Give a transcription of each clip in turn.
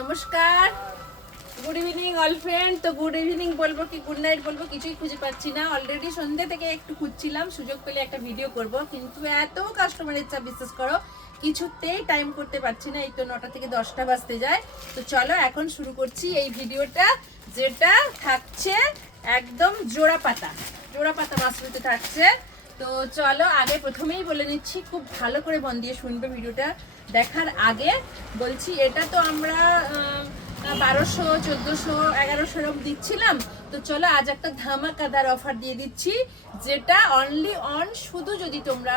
নমস্কার, good evening all friend. তো good evening বলবো কি গুড নাইট বলবো কিছুই খুঁজে পাচ্ছি না। অলরেডি সন্ধ্যে থেকে একটু খুঁজছিলাম, সুযোগ পেলে একটা ভিডিও করব, কিন্তু এত কাস্টমারের চাপ, বিশ্বাস করো কিছুতেই টাইম করতে পারছি না। এই তো 9টা থেকে 10টা বাজতে যায়। তো চলো এখন শুরু করছি এই ভিডিওটা, যেটা থাকছে একদম জোড়া পাতা মাশরুমতে থাকছে। তো চলো আগে প্রথমেই বলে নিচ্ছি, খুব ভালো করে মন দিয়ে শুনবে ভিডিওটা দেখার আগে। বলছি এটা তো আমরা 1200, 1400, 1100 এরকম দিচ্ছিলাম। তো চলো আজ একটা ধামাকাদার অফার দিয়ে দিচ্ছি, যেটা অনলি অন শুধু যদি তোমরা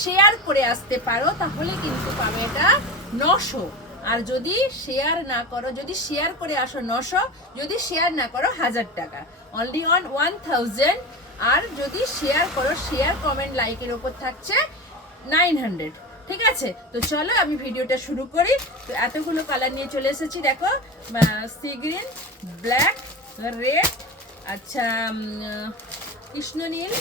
শেয়ার করে আসতে পারো তাহলে কিন্তু পাবে এটা 900। আর যদি শেয়ার না করো, যদি শেয়ার করে আসো 900, যদি শেয়ার না করো 1000 টাকা, অনলি অন 1000। আর যদি শেয়ার করো, শেয়ার কমেন্ট লাইকের ওপর থাকছে 900। ঠিক আছে, তো চলো আমি ভিডিওটা শুরু করি। তো এতগুলো কালার নিয়ে চলে এসেছি, দেখো সি গ্রিন, ব্ল্যাক, রেড, আচ্ছা কৃষ্ণ নীল।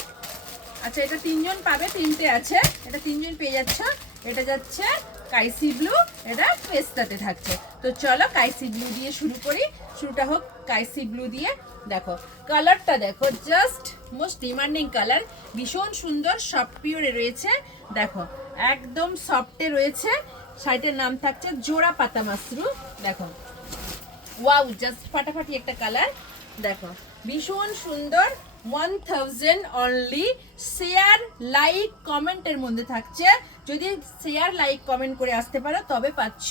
আচ্ছা এটা 3জন পাবে, 3টে আছে, এটা 3জন পেয়ে যাচ্ছে। এটা যাচ্ছে কাইসি ব্লু, এটা পেস্তাতে থাকছে। তো চলো কাইসি ব্লু দিয়ে শুরু করি, শুরুটা হোক কাইসি ব্লু দিয়ে। দেখো কালারটা দেখো, জাস্ট মোস্ট ডিমান্ডিং কালার, ভীষণ সুন্দর, সফট পিওরে রয়েছে। দেখো একদম সফটে রয়েছে। শাড়িটার নাম থাকছে জোড়া পাতা মাশরুম। দেখো ওয়াও, জাস্ট ফাটাফাটি একটা কালার। দেখো ভীষণ সুন্দর, 1000 অনলি। শেয়ার লাইক কমেন্টের মধ্যে থাকছে, যদি শেয়ার লাইক কমেন্ট করে আসতে পারো তবে পাচ্ছ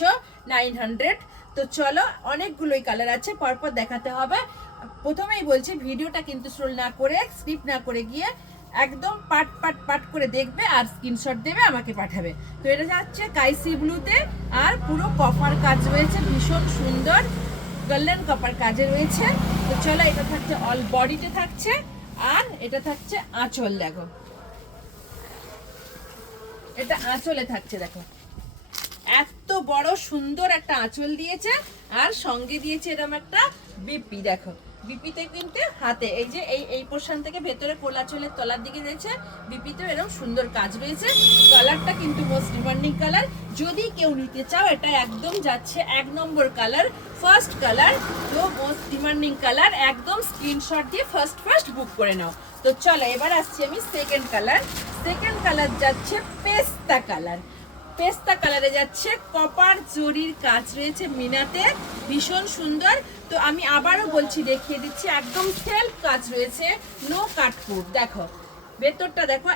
900। তো চলো অনেকগুলোই কালার আছে, পরপর দেখাতে হবে। প্রথমেই বলছি ভিডিওটা কিন্তু স্ক্রল না করে, স্কিপ না করে গিয়ে একদম পাট করে দেখবে আর স্ক্রিনশট দেবে, আমাকে পাঠাবে। তো এটা যাচ্ছে কাইসি ব্লুতে, আর পুরো কপার কাজ রয়েছে, ভীষণ সুন্দর গোল্ডেন কপার কাজে রয়েছে। তো চলো এটা থাকছে অল বডিতে থাকছে, আর এটা থাকছে আঁচল। দেখো এটা আঁচলে থাকছে, দেখো এত বড় সুন্দর একটা আঁচল দিয়েছে, আর সঙ্গে দিয়েছে এরকম একটা বিপি। দেখো বিপিতে কিন্তু হাতে এই যে এই পোর্শন থেকে ভেতরে কোলাচলের তলার দিকে রয়েছে, বিপিতে এরকম সুন্দর কাজ রয়েছে। কালারটা কিন্তু মোস্ট ডিমান্ডিং কালার, যদি কেউ নিতে চাও এটা একদম যাচ্ছে 1 নম্বর কালার, ফার্স্ট কালার। তো মোস্ট ডিমান্ডিং কালার, একদম স্ক্রিনশট দিয়ে ফার্স্ট বুক করে নাও। তো চলো এবার আসছি আমি সেকেন্ড কালার। সেকেন্ড কালার যাচ্ছে পেস্তা কালার। পেস্তা কালারে যাচ্ছে কপার জরির কাজ রয়েছে মিনাতে, ভীষণ সুন্দর। তো আমি আবারও বলছি, দেখিয়ে দিচ্ছি, একদম সেলফ কাজ রয়েছে, নো কাটকুট। দেখো ভেতরটা দেখো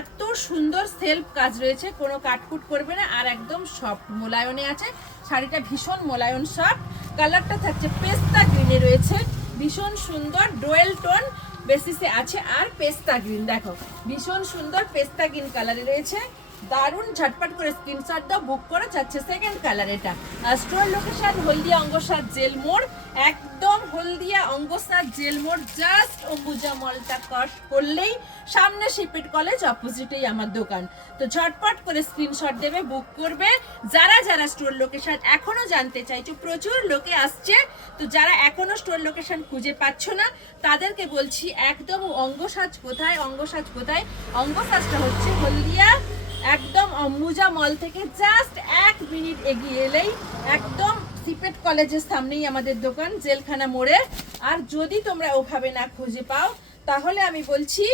এত সুন্দর সেলফ কাজ রয়েছে, কোনো কাটকুট করবে না, আর একদম সফট মোলায়নে আছে। শাড়িটা ভীষণ মোলায়ন সফট। কালারটা থাকছে পেস্তা গ্রিনে রয়েছে, ভীষণ সুন্দর ডোয়েল টোন বেসিসে আছে, আর পেস্তা গ্রিন। দেখো ভীষণ সুন্দর পেস্তা গ্রিন কালারে রয়েছে, দারুণ। ঝটপট করে স্ক্রিনশট দাও, বুক করে যাচ্ছে সেকেন্ড কালার। এটা স্টোর লোকেশন হলদিয়া অঙ্গসার জেল মোড়, একদম হলদিয়া অঙ্গসার জেল মোড়, জাস্ট অম্বুজা মলটা ক্রস করলেই সামনে শিপিট কলেজ অপোজিটেই আমার দোকান। তো ঝটপট করে স্ক্রিনশট দেবে, বুক করবে। যারা যারা স্টোর লোকেশন এখনো জানতে চাইছো, প্রচুর লোকে আসছে, তো যারা এখনো স্টোর লোকেশন খুঁজে পাচ্ছ না তাদেরকে বলছি, একদম অঙ্গসাজ কোথায়, অঙ্গসাজটা হচ্ছে হলদিয়া একদম অম্বুজা মল থেকে জাস্ট 1 মিনিট এগিয়ে এলেই একদম সিপেট কলেজের সামনেই আমাদের দোকান, জেলখানা মোড়ে। আর যদি তোমরা ওভাবে না খুঁজে পাও তাহলে আমি বলছি,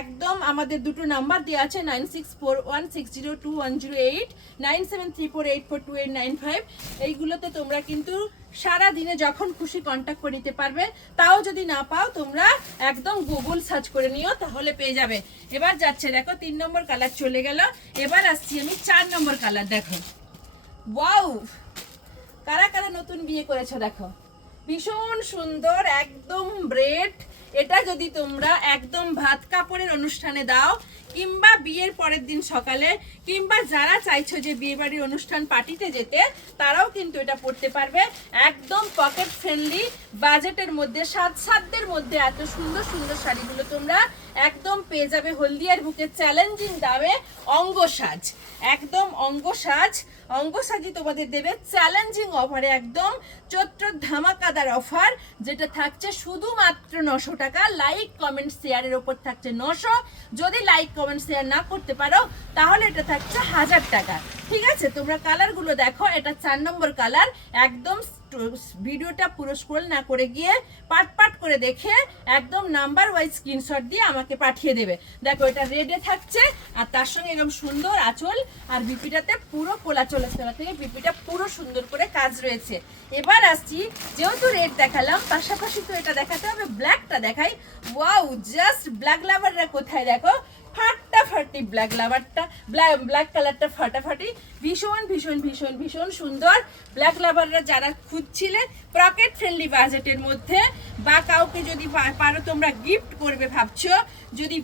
একদম আমাদের দুটো নাম্বার দেওয়া আছে, 9641602108, 9734842895। এইগুলোতে তোমরা কিন্তু সারা দিনে যখন খুশি কন্ট্যাক্ট করে নিতে পারবে। তাও যদি না পাও তোমরা একদম গুগল সার্চ করে নিও, তাহলে পেয়ে যাবে। এবার যাচ্ছে দেখো 3 নম্বর কালার চলে গেল, এবার আসছি আমি 4 নম্বর কালার। দেখো ওয়াও, কারা কারা নতুন বিয়ে করেছো, দেখো ভীষণ সুন্দর, একদম ব্রেড। এটা যদি তোমরা একদম ভাত কাপড়ের অনুষ্ঠানে দাও, কিংবা বিয়ের পরের দিন সকালে, কিংবা যারা চাইছো যে বিয়ে বাড়ির অনুষ্ঠান পার্টিতে যেতে, তারাও কিন্তু এটা পরতে পারবে। একদম পকেট ফ্রেন্ডলি বাজেটের মধ্যে, সাধ্যের মধ্যে এত সুন্দর সুন্দর শাড়িগুলো তোমরা একদম পেয়ে যাবে হলদিয়ার বুকে চ্যালেঞ্জিং দামে। অঙ্গসাজ, একদম অঙ্গসাজি তোমাদের দেবে চ্যালেঞ্জিং অফারে, একদম চৈত্র ধামাকাদার অফার, যেটা থাকছে শুধুমাত্র 900 টাকা। লাইক কমেন্ট শেয়ারের ওপর থাকছে 900, যদি লাইক কমেন্ট শেয়ার না করতে পারো তাহলে এটা থাকছে 1000 টাকা। ঠিক আছে, তোমরা কালারগুলো দেখো, এটা 4 নম্বর কালার। একদম ভিডিওটা পুরো স্ক্রল না করে গিয়ে পাট পাট করে দেখে একদম নাম্বার ওয়াইজ স্ক্রিনশট দিয়ে আমাকে পাঠিয়ে দেবে। দেখো এটা রেডে থাকছে আর তার সঙ্গে এরকম সুন্দর আঁচল আর বিপিটাতে পুরো কোলা চলে থেকে বিপিটা পুরো সুন্দর করে কাজ রয়েছে। এবার আসছি, যেহেতু রেড দেখালাম পাশাপাশি তো এটা দেখাতে হবে, ব্ল্যাকটা দেখাই। ওয়াও, জাস্ট ব্ল্যাক লাভাররা কোথায় দেখো, ফাটাফাটি ব্ল্যাক লাভারটা, ব্ল্যাক কালারটা ফাটাফাটি, ভীষণ ভীষণ ভীষণ ভীষণ সুন্দর। ব্ল্যাক লাভাররা যারা খুঁজছিলে পকেট ফ্রেন্ডলি বাজেটের মধ্যে, বা কাউকে যদি পারো তোমরা গিফট করবে ভাবছো, যদি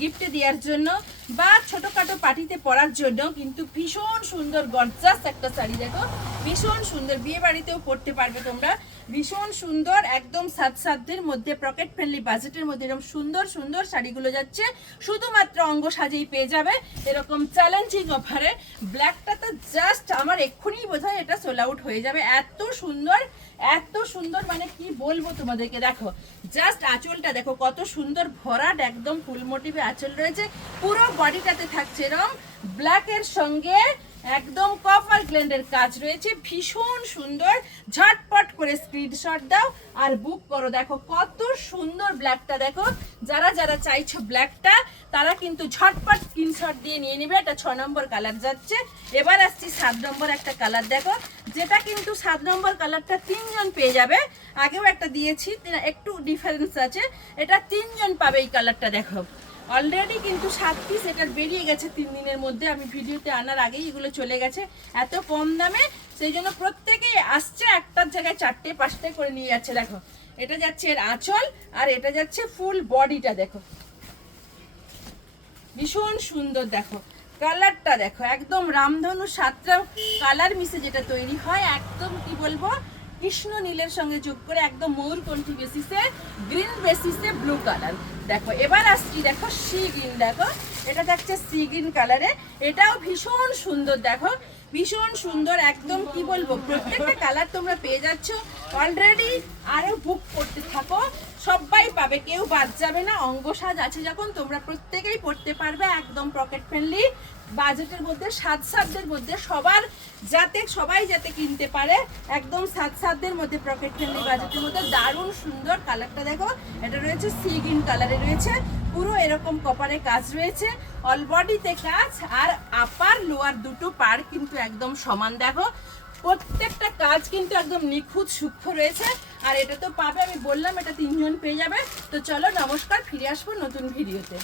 গিফটে দেওয়ার জন্য বা ছোটোখাটো পার্টিতে পরার জন্য, কিন্তু ভীষণ সুন্দর গর্জাস একটা শাড়ি। দেখো ভীষণ সুন্দর, বিয়ে বাড়িতেও পরতে পারবে তোমরা, ভীষণ সুন্দর একদম সাধ্যের মধ্যে পকেট ফ্রেন্ডলি বাজেটের মধ্যে এরকম সুন্দর সুন্দর শাড়িগুলো যাচ্ছে শুধুমাত্র অঙ্গ সাজেই পেয়ে যাবে এরকম চ্যালেঞ্জিং অফারে। ব্ল্যাকটা তো জাস্ট আমার এক্ষুনি বোধহয় এটা সোল আউট হয়ে যাবে, এত সুন্দর এত সুন্দর, মানে কি বলবো তোমাদেরকে। দেখো জাস্ট আঁচলটা দেখো কত সুন্দর ভরাট, একদম ফুল মোটিভে আঁচল রয়েছে, পুরো বডিটাতে থাকছে এরকম ব্ল্যাকের সঙ্গে একদম কপার গ্লেন্ডের কাজ রয়েছে, ভীষণ সুন্দর। ঝটপট করে স্ক্রিনশট দাও আর বুক করো। দেখো কত সুন্দর ব্ল্যাকটা, দেখো যারা যারা চাইছো ব্ল্যাকটা তারা কিন্তু ঝটপট স্ক্রিনশট দিয়ে নিয়ে নেবে। এটা 6 নম্বর কালার যাচ্ছে। এবার আসছি 7 নম্বর একটা কালার, দেখো যেটা কিন্তু 7 নম্বর কালারটা 3 জন পেয়ে যাবে, আগেও একটা দিয়েছি, একটু ডিফারেন্স আছে, এটা 3 জন পাবে এই কালারটা। দেখো অলরেডি কিন্তু 7 পিস এটার বেরিয়ে গেছে 3 দিনের মধ্যে, আমি ভিডিওতে আনার আগেই এগুলো চলে গেছে এত কম দামে, সেই জন্য প্রত্যেকেই আসছে একটার জায়গায় 4টে 5টে করে নিয়ে যাচ্ছে। দেখো এটা যাচ্ছে এর আঁচল আর এটা যাচ্ছে ফুল বডিটা, দেখো ভীষণ সুন্দর। দেখো কালারটা দেখো একদম রামধনু 7টা কালার মিশে যেটা তৈরি হয়, একদম কি বলবো কৃষ্ণ নীলের সঙ্গে যোগ করে একদম ময়ূরকণ্ঠী বেসিসে গ্রিন বেসিসে ব্লু কালার। দেখো এবার আসছি, দেখো সি গ্রিন, দেখো এটা যাচ্ছে সি গ্রিন কালারে, এটাও ভীষণ সুন্দর। দেখো ভীষণ সুন্দর, একদম কি বলবো প্রত্যেকটা কালার তোমরা পেয়ে যাচ্ছ অলরেডি, আরো বুক করতে থাকো, সবাই পাবে, কেউ বাদ যাবে না। অঙ্গ সাজ আছে যখন তোমরা প্রত্যেকেই পড়তে পারবে, একদম পকেট ফ্রেন্ডলি বাজেটের মধ্যে, সাধ্যের মধ্যে, সবার যাতে সবাই যাতে কিনতে পারে, একদম সাধ্যের মধ্যে পকেট ফ্রেন্ডলি বাজেটের মধ্যে দারুণ সুন্দর। কালারটা দেখো এটা রয়েছে সি গ্রিন কালারে রয়েছে, পুরো এরকম কপারে কাজ রয়েছে, অল বডিতে কাজ, আর আপার লোয়ার দুটো পার কিন্তু একদম সমান। দেখো প্রত্যেকটা কাজ কিন্তু একদম নিখুঁত সূক্ষ্ম রয়েছে। আর এটা তো পাবে, আমি বললাম এটা 3 জন পেয়ে যাবে। তো চলো নমস্কার, ফিরে আসবো নতুন ভিডিওতে।